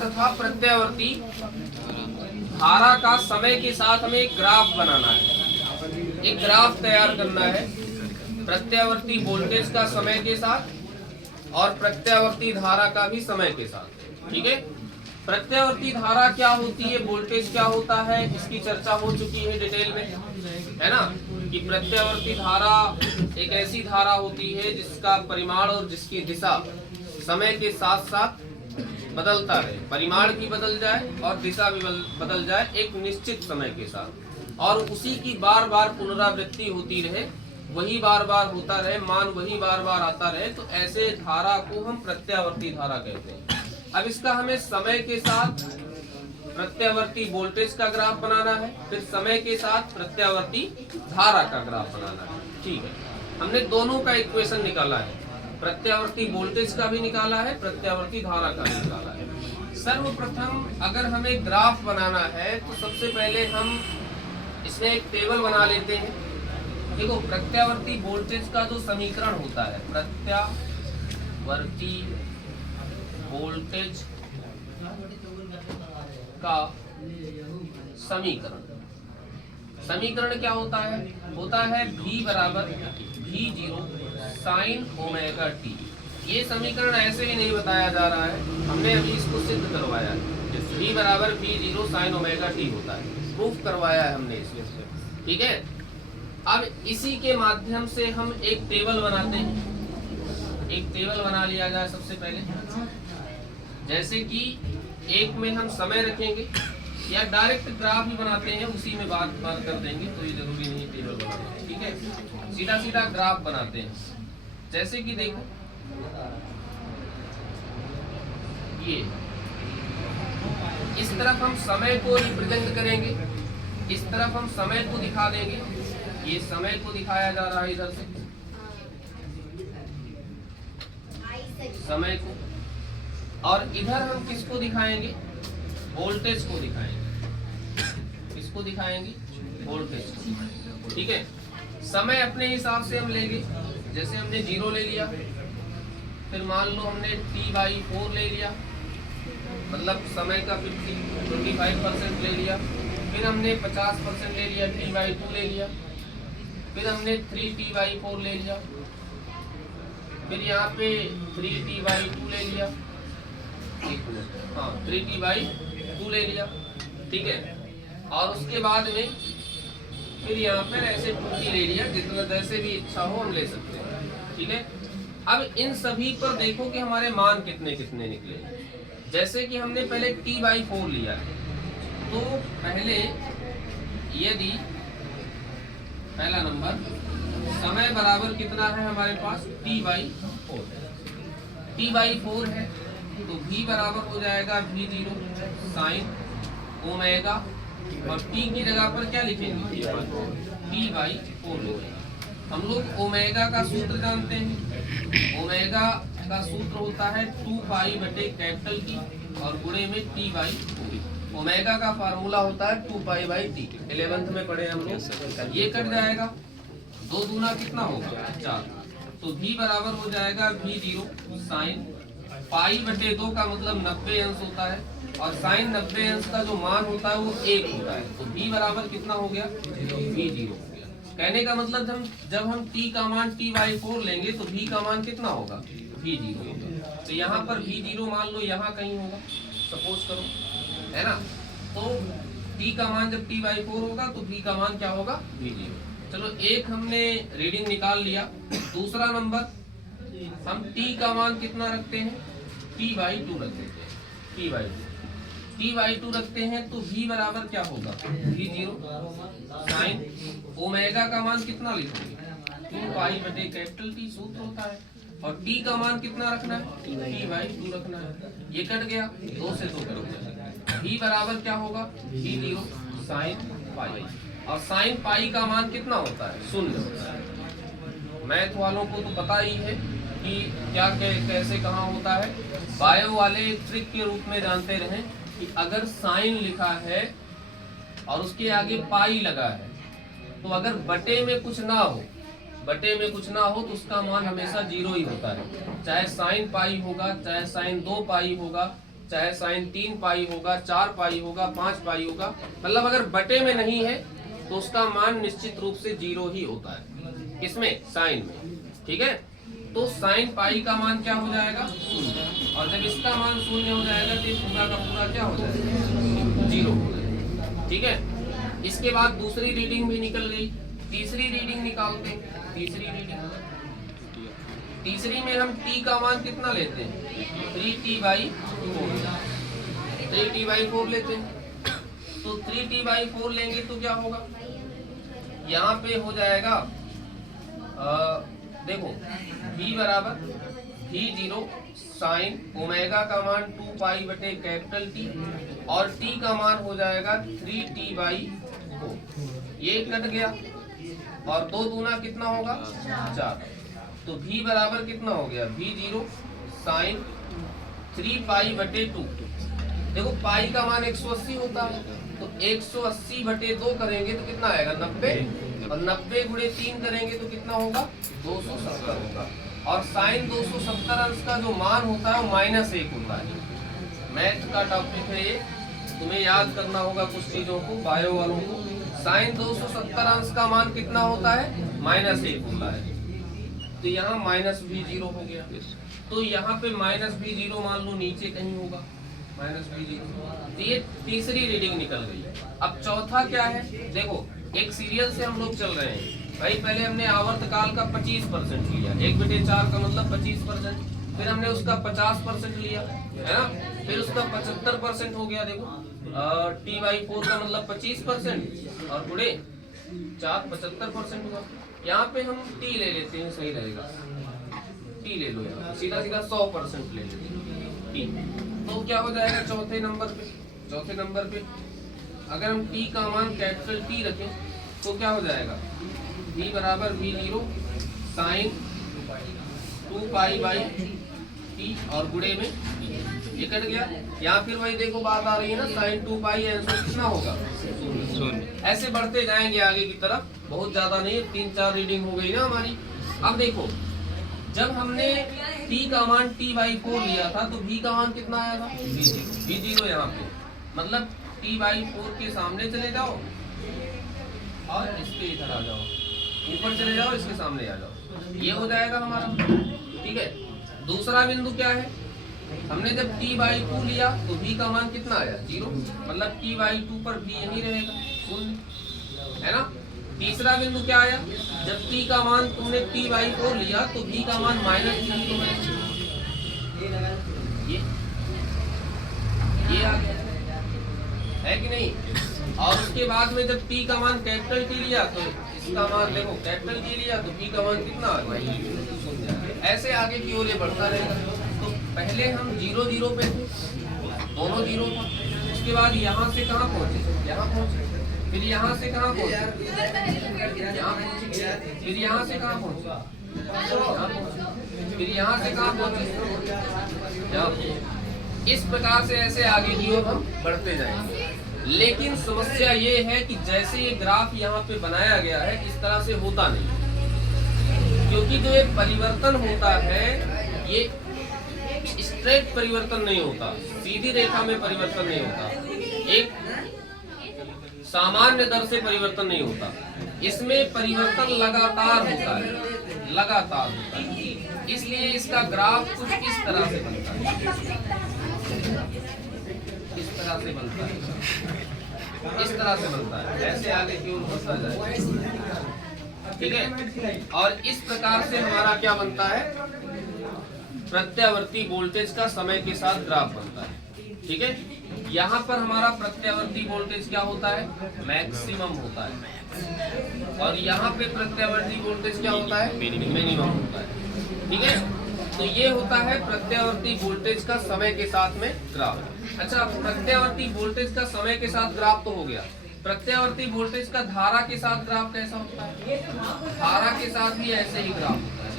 तथा प्रत्यावर्ती धारा का समय के साथ हमें एक ग्राफ बनाना है, एक ग्राफ तैयार करना है प्रत्यावर्ती वोल्टेज का समय के साथ और प्रत्यावर्ती धारा का भी समय के साथ। ठीक है, प्रत्यावर्ती धारा क्या होती है, वोल्टेज क्या होता है, इसकी चर्चा हो चुकी है डिटेल में, है ना, कि प्रत्यावर्ती धारा एक ऐसी धारा होती है जिसका परिमाण और जिसकी दिशा समय के साथ साथ बदलता रहे, परिमाण भी बदल जाए और दिशा भी बदल जाए एक निश्चित समय के साथ, और उसी की बार बार पुनरावृत्ति होती रहे, वही बार बार होता रहे, मान वही बार बार आता रहे, तो ऐसे धारा को हम प्रत्यावर्ती धारा कहते हैं। अब इसका हमें समय के साथ प्रत्यावर्ती वोल्टेज का ग्राफ बनाना है, फिर समय के साथ प्रत्यावर्ती धारा का ग्राफ बनाना है। ठीक है, हमने दोनों का इक्वेशन निकाला है, प्रत्यावर्ती वोल्टेज का भी निकाला है, प्रत्यावर्ती धारा का भी निकाला है। सर्वप्रथम अगर हमें ग्राफ बनाना है तो सबसे पहले हम इसमें एक टेबल बना लेते हैं। देखो, प्रत्यावर्ती वोल्टेज का जो समीकरण होता है, प्रत्यावर्ती वोल्टेज का समीकरण क्या होता है? होता है V बराबर V0 साइन ओमेगा टी। ये समीकरण ऐसे ही नहीं बताया जा रहा है, हमने अभी इसको सिद्ध करवाया है। V बराबर V0 साइन ओमेगा टी होता है, प्रूफ करवाया है हमने इसमें। ठीक है, अब इसी के माध्यम से हम एक टेबल बनाते हैं। एक टेबल बना लिया जाए सबसे पहले, जैसे कि एक में हम समय रखेंगे, या डायरेक्ट ग्राफ भी बनाते हैं, उसी में बात कर देंगे, तो ये जरूरी नहीं टेबल बनाना। ठीक है, सीधा सीधा ग्राफ बनाते हैं। जैसे कि देखो, ये इस तरफ हम समय को रिप्रेजेंट करेंगे, इस तरफ हम समय को दिखा देंगे, ये समय को दिखाया जा रहा है इधर से, समय को, और इधर हम किसको दिखाएंगे? वोल्टेज को दिखाएंगे। किसको दिखाएंगे? वोल्टेज को। ठीक है, समय अपने हिसाब से हम लेंगे, जैसे हमने 0 ले लिया, फिर मान लो हमने T/4 ले लिया, मतलब समय का 25% ले लिया, फिर हमने 50% ले लिया, T/2 ले लिया, फिर हमने 3T/4 ले लिया, फिर यहाँ पे 3T/2 ले लिया, हाँ 3T/2 ले लिया। ठीक है, और उसके बाद में फिर यहाँ पर ऐसे 2T ले लिया, जितना जैसे भी इच्छा हो हम ले सकते हैं। ठीक है, अब इन सभी पर देखो कि हमारे मान कितने कितने निकले। जैसे कि हमने पहले T/4 लिया, तो पहले यदि पहला नंबर समय बराबर कितना है हमारे पास? T/4। T/4 है तो V बराबर हो जाएगा V0 साइन ओमेगा, और T की जगह पर क्या लिखेंगे? T/4 लिखेंगे। हम लोग ओमेगा का सूत्र जानते हैं, ओमेगा का सूत्र होता है 2π/T और गुणे में T/4। ओमेगा का फार्मूला होता है 2π/T, 11th में पढ़े हम लोग। ये कट जाएगा, 2 दूना कितना होगा? 4। तो V बराबर हो जाएगा V0 साइन π/2 का मतलब 90 अंश होता है, और साइन 90 अंश का जो मान होता है वो 1 होता है। तो V बराबर कितना हो गया? V0 हो गया। कहने का मतलब जब हम T का मान T/4 लेंगे तो V का मान कितना होगा? V0 होगा। तो यहाँ पर V0 मान लो यहाँ कहीं होगा, सपोज करो, है ना। तो T का मान जब T/4 होगा तो V का मान क्या होगा? V0। चलो, एक हमने रीडिंग निकाल लिया। दूसरा नंबर हम T का मान कितना रखते हैं? T/2 रख देते हैं। T/2 रखते हैं तो V बराबर क्या होगा? V0 साइन ओमेगा का मान कितना लिखोगे? 2π/T सूत्र होता है, और T का मान कितना रखना है? T/2 रखना है। ये कट गया, 2 से 2 कट गया। V बराबर क्या होगा? V0 साइन पाई, और साइन पाई का मान कितना होता है? 0 होता है। मैथ वालों को तो पता ही है कि क्या कैसे कहाँ होता है। बायो वाले ट्रिक के रूप में जानते रहें कि अगर साइन लिखा है और उसके आगे पाई लगा है, तो अगर बटे में कुछ ना हो, तो उसका मान हमेशा 0 ही होता है। चाहे साइन पाई होगा, चाहे साइन 2 पाई होगा, चाहे साइन 3 पाई होगा, 4 पाई होगा, 5 पाई होगा, मतलब अगर बटे में नहीं है तो उसका मान निश्चित रूप से 0 ही होता है। किसमें? साइन में। ठीक है, तो साइन पाई का मान क्या हो जाएगा? 0। और जब इसका मान 0 हो जाएगा तो पूरा का पूरा क्या हो जाएगा? 0 हो जाएगा। ठीक है, इसके बाद दूसरी रीडिंग भी निकल गई, तीसरी रीडिंग निकालते हैं। तीसरी में हम t का मान कितना लेते हैं? 3t/4 3t/4 लेते हैं। तो 3t/4 लेंगे तो क्या होगा? यहाँ पे हो जाएगा देखो v बराबर v0 साइन ओमेगा का मान 2π/T और t का मान हो जाएगा 3t/4। ये कट गया और 2 दूना कितना होगा? 4। तो v बराबर कितना हो गया? v0 sign 3π/2। देखो पाई का मान 180 होता है, तो 180/2 करेंगे तो कितना आएगा? 90। और 90 गुणे 3 करेंगे तो कितना होगा? 270 होगा। और साइन 270 अंश का जो मान होता है वो -1 होता है। मैथ का टॉपिक है ये, तुम्हें याद करना होगा कुछ चीजों को, बायो वालों को। साइन 270 अंश का मान कितना होता है? -1 होता है। तो यहाँ -v0 हो गया। तो यहाँ पे -v0 मान लो नीचे कहीं होगा, -v0। तो ये तीसरी रीडिंग निकल गई। अब चौथा क्या है? देखो एक सीरियल से हम लोग चल रहे हैं भाई। पहले हमने आवर्तकाल का 25% लिया, 1/4 का मतलब 25%। फिर हमने उसका 50% लिया, है ना? फिर उसका 75% हो गया। देखो t/4 का मतलब 25% और गुणे 4 75% हुआ। यहाँ पे हम t ले लेते हैं, सही रहेगा। t ले लो, यहाँ सीधा सीधा 100% ले लेते हैं t। तो क्या हो जाएगा चौथे नंबर पे अगर हम t का मान कैपिटल T रखें तो क्या हो जाएगा? v बराबर v0 साइन 2π/T और गुणे में ये कट गया। यहाँ फिर वही देखो बात आ रही है ना, साइन 2π आंसर कितना होगा? 0। ऐसे बढ़ते जाएंगे आगे की तरफ, बहुत ज्यादा नहीं, 3-4 रीडिंग हो गई ना हमारी। अब देखो जब हमने t का मान t/4 लिया था तो v का मान कितना आया था? v0 यहाँ पे, मतलब t/4 के सामने चले जाओ और इसके इधर आ जाओ, ऊपर चले जाओ, इसके सामने आ जाओ, ये हो जाएगा हमारा। ठीक है, दूसरा बिंदु क्या है? हमने जब t/2 लिया तो v का मान कितना आया? 0, मतलब t/2 पर v यही रहेगा, 0, है ना? तीसरा बिंदु क्या आया? जब t का मान तुमने t/4 लिया तो v का मान -0 ये आ गया, है कि नहीं? और उसके बाद में जब t का मान कैपिटल T लिया तो इसका मान देखो कैपिटल T लिया तो v का मान कितना आ गया? ऐसे आगे की ओर ये बढ़ता रहेगा। तो पहले हम 0-0 पे थे, दोनों 0 था। उसके बाद यहाँ से कहाँ पहुँचे? यहाँ पहुँचे। फिर यहाँ से कहाँ पहुँचे? यहाँ पहुँचे। फिर यहाँ से कहाँ पहुँचे? फिर यहाँ से कहाँ पहुँचे? यहाँ। इस प्रकार से ऐसे आगे की ओर हम बढ़ते जाएंगे। लेकिन समस्या ये है कि जैसे ये ग्राफ यहाँ पे बनाया गया है इस तरह से होता नहीं, क्योंकि जो ये परिवर्तन होता है ये स्ट्रेट परिवर्तन नहीं होता, सीधी रेखा में परिवर्तन नहीं होता, एक सामान्य दर से परिवर्तन नहीं होता। इसमें परिवर्तन लगातार होता है, लगातार होता है। इसलिए इसका ग्राफ कुछ इस तरह से बनता है, इस तरह से बनता है, इस तरह से बनता है, ऐसे आगे की ओर बढ़ता जाए। ठीक है, और इस प्रकार से हमारा क्या बनता है? प्रत्यावर्ती वोल्टेज का समय के साथ ग्राफ बनता है। ठीक है, यहाँ पर हमारा प्रत्यावर्ती वोल्टेज क्या होता है? मैक्सिमम होता है, और यहाँ पे प्रत्यावर्ती वोल्टेज क्या होता है? मिनिमम होता है। ठीक है, तो ये होता है प्रत्यावर्ती वोल्टेज का समय के साथ में ग्राफ। अच्छा, प्रत्यावर्ती वोल्टेज का समय के साथ ग्राफ तो हो गया। प्रत्यावर्ती वोल्टेज का धारा के साथ ग्राफ कैसा होता है? धारा के साथ भी ऐसे ही ग्राफ होता है।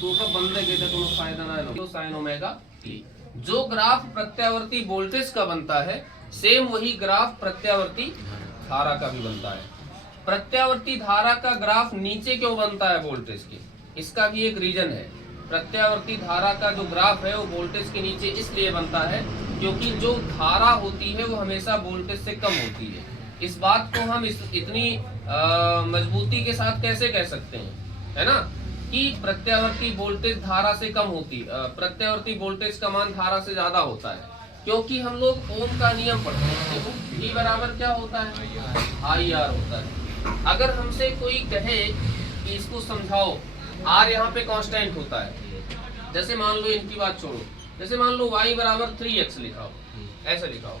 तो का बंद के तो फायदा ना लो, साइन ओमेगा टी। जो ग्राफ प्रत्यावर्ती वोल्टेज का बनता है सेम वही ग्राफ प्रत्यावर्ती धारा का भी बनता है। प्रत्यावर्ती धारा का ग्राफ नीचे क्यों बनता है वोल्टेज के? इसका भी एक रीजन है। प्रत्यावर्ती धारा का जो ग्राफ है वो वोल्टेज के नीचे इसलिए बनता है क्योंकि जो धारा होती है वो हमेशा वोल्टेज से कम होती है। इस बात को हम इतनी मजबूती के साथ कैसे कह सकते हैं, है ना, कि प्रत्यावर्ती वोल्टेज धारा से कम होती, प्रत्यावर्ती वोल्टेज का मान धारा से ज्यादा होता है, क्योंकि हम लोग ओम का नियम पढ़ते हैं। देखो V बराबर क्या होता है, IR होता है। अगर हमसे कोई कहे कि इसको समझाओ, R यहाँ पे कांस्टेंट होता है, जैसे मान लो इनकी बात छोड़ो, जैसे मान लो y बराबर 3x लिखा हो, ऐसा लिखा हो,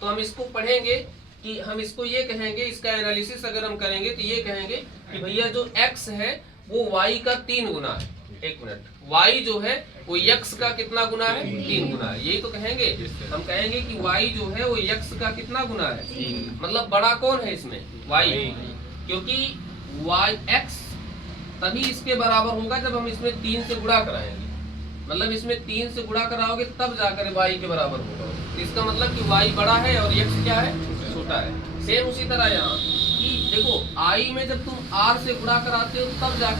तो हम इसको पढ़ेंगे कि हम इसको ये कहेंगे, इसका एनालिसिस अगर हम करेंगे तो ये कहेंगे कि भैया जो x है वो y का 3 गुना है। एक मिनट, y जो है वो x का कितना गुना है, 3 गुना है, यही तो कहेंगे। हम कहेंगे कि y जो है वो x का कितना गुना है, मतलब बड़ा कौन है इसमें, y, क्योंकि x तभी इसके बराबर होगा जब हम इसमें 3 से गुणा कराएंगे, मतलब इसमें 3 से गुणा कराओगे तब जाकर y के बराबर होगा। इसका मतलब कि y बड़ा है और x क्या है, छोटा है। सेम उसी तरह यहाँ कि देखो I में जब तुम R से गुणा कराते हो तब जाकर